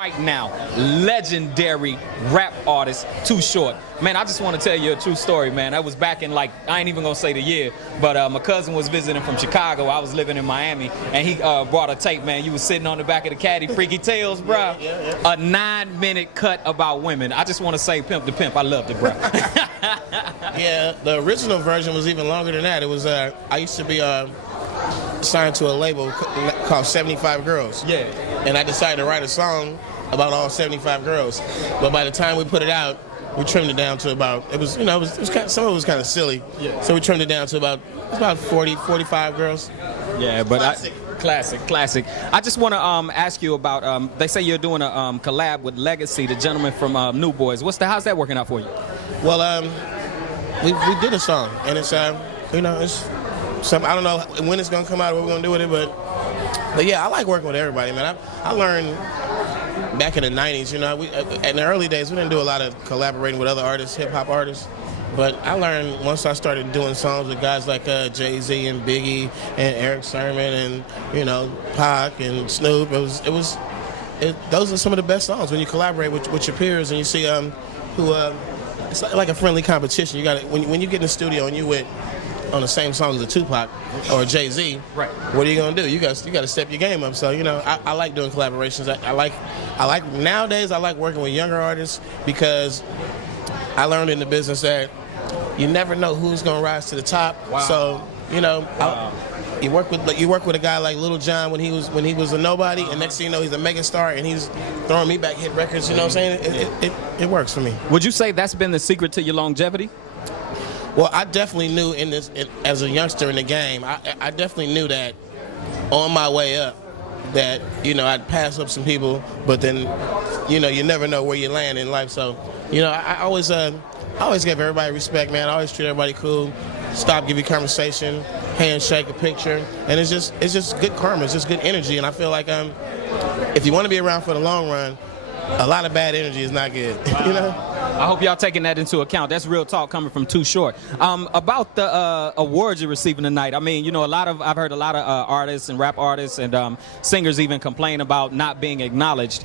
Right now, legendary rap artist, Too Short. Man, I just want to tell you a true story, man. That was back in, like, I ain't even gonna say the year, but my cousin was visiting from Chicago. I was living in Miami, and he brought a tape, man. You was sitting on the back of the caddy, Freaky Tales, bro. A 9-minute cut about women. I just want to say, pimp to pimp, I loved it, bro. Yeah, the original version was even longer than that. It was, I used to be signed to a label called 75 Girls. Yeah. And I decided to write a song about all 75 girls. But by the time we put it out, we trimmed it down to about, it was kind of, some of it was kind of silly. Yeah. So we trimmed it down to about 40, 45 girls. Yeah, but classic. I just want to ask you about, they say you're doing a collab with Legacy, the gentleman from New Boys. How's that working out for you? Well, we did a song, and it's, it's some, I don't know when it's going to come out or what we're going to do with it, but yeah, I like working with everybody, man. I learned back in the 90s, in the early days, we didn't do a lot of collaborating with other artists, hip-hop artists. But I learned once I started doing songs with guys like Jay-Z and Biggie and Eric Sermon and, Pac and Snoop. Those are some of the best songs when you collaborate with your peers and you see it's like a friendly competition. You got when you get in the studio and you with on the same song as a Tupac or a Jay-Z, right? What are you gonna do? You got to step your game up. So I like doing collaborations. I like nowadays. I like working with younger artists because I learned in the business that you never know who's gonna rise to the top. Wow. So you work with a guy like Lil Jon when he was a nobody, and next thing you know he's a megastar and he's throwing me back hit records. You know what I'm saying? It works for me. Would you say that's been the secret to your longevity? Well, I definitely knew as a youngster in the game, I definitely knew that on my way up that, I'd pass up some people, but then, you never know where you land in life. So, I always give everybody respect, man. I always treat everybody cool, stop, give you conversation, handshake, a picture, and it's just good karma, it's just good energy. And I feel like if you want to be around for the long run, a lot of bad energy is not good, I hope y'all taking that into account. That's real talk coming from Too Short. About the awards you're receiving tonight. I mean, I've heard a lot of artists and rap artists and singers even complain about not being acknowledged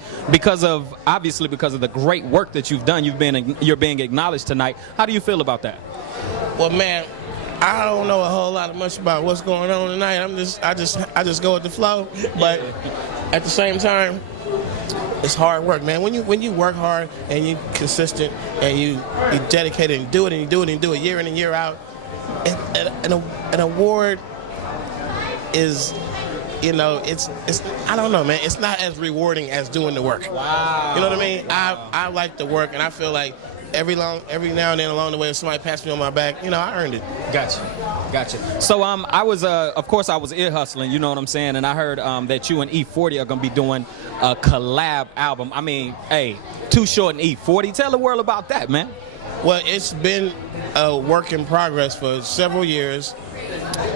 obviously because of the great work that you've done. You're being acknowledged tonight. How do you feel about that? Well, man, I don't know a whole lot much about what's going on tonight. I just go with the flow. But at the same time, it's hard work, man. When you work hard and you're consistent and you dedicated and do it year in and year out, an award is, it's I don't know, man. It's not as rewarding as doing the work. Wow. You know what I mean? I like the work, and I feel like every now and then along the way, if somebody passed me on my back, I earned it. Gotcha. So of course I was ear hustling, you know what I'm saying, and I heard that you and E40 are gonna be doing a collab album. I mean, hey, Too Short and E40. Tell the world about that, man. Well, it's been a work in progress for several years.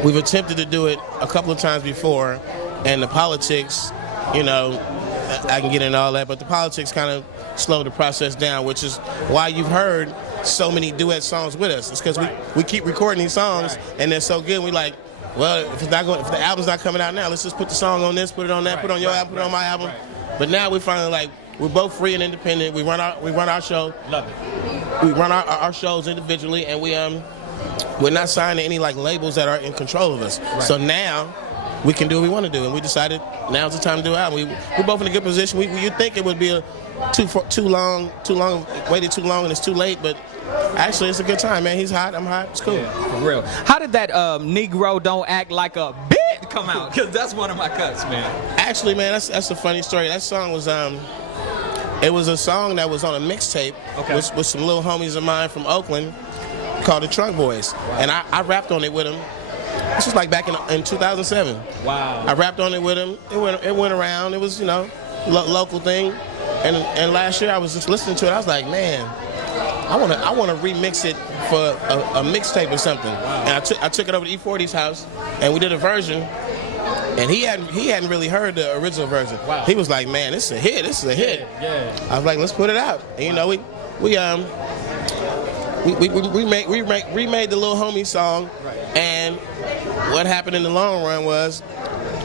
We've attempted to do it a couple of times before, and the politics, I can get into all that, but the politics kind of slowed the process down, which is why you've heard so many duet songs with us. It's because we keep recording these songs, and they're so good, and we like, well, if the album's not coming out now, let's just put the song on this, put it on that, put it on your album, put it on my album. But now we finally we're both free and independent. We run our show. Love it. We run our shows individually, and we're not signed to any labels that are in control of us. Right. So now we can do what we want to do, and we decided now's the time to do it. We're both in a good position. You'd think it would be too long, waited too long, and it's too late, but actually it's a good time, man. He's hot, I'm hot, it's cool. Yeah, for real. How did that Negro Don't Act Like a Bitch come out? Because that's one of my cuts, man. Actually, man, that's a funny story. That song was it was a song that was on a mixtape with some little homies of mine from Oakland called the Trunk Boys. Wow. And I rapped on it with them. This was like back in 2007. Wow. I rapped on it with him. It went around. It was, local thing. And last year I was just listening to it. I was like, man, I want to remix it for a mixtape or something. Wow. And I took it over to E40's house, and we did a version. And he hadn't really heard the original version. Wow. He was like, man, this is a hit. This is a hit. Yeah. I was like, let's put it out. And, we remade the Little Homie song. Right. And what happened in the long run was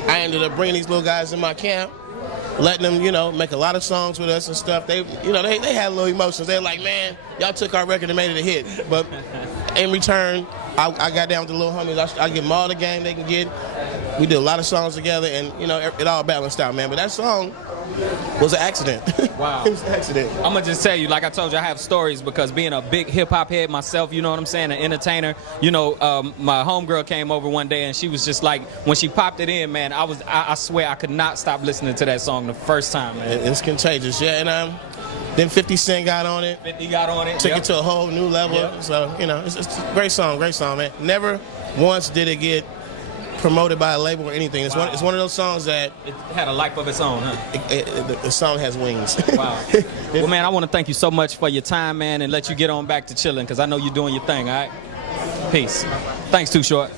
I ended up bringing these little guys in my camp, letting them, you know, make a lot of songs with us and stuff. They, you know, they had little emotions. They're like, man, y'all took our record and made it a hit. But in return, I got down with the little homies. I give them all the game they can get. We did a lot of songs together, and, you know, it all balanced out, man. But that song was an accident. Wow. It was an accident. I'm gonna just tell you, like I told you, I have stories because being a big hip hop head myself, you know what I'm saying, an entertainer. You know, my homegirl came over one day and she was just like, when she popped it in, man, I swear I could not stop listening to that song the first time, man. It's contagious, yeah. And then 50 Cent got on it. 50 got on it. Took Yep. it to a whole new level. Yep. So, you know, it's a great song, man. Never once did it get promoted by a label or anything. It's, Wow. it's one of those songs that It had a life of its own, huh? the song has wings. Wow. Well, man, I want to thank you so much for your time, man, and let you get on back to chilling because I know you're doing your thing, all right? Peace. Thanks, Too Short.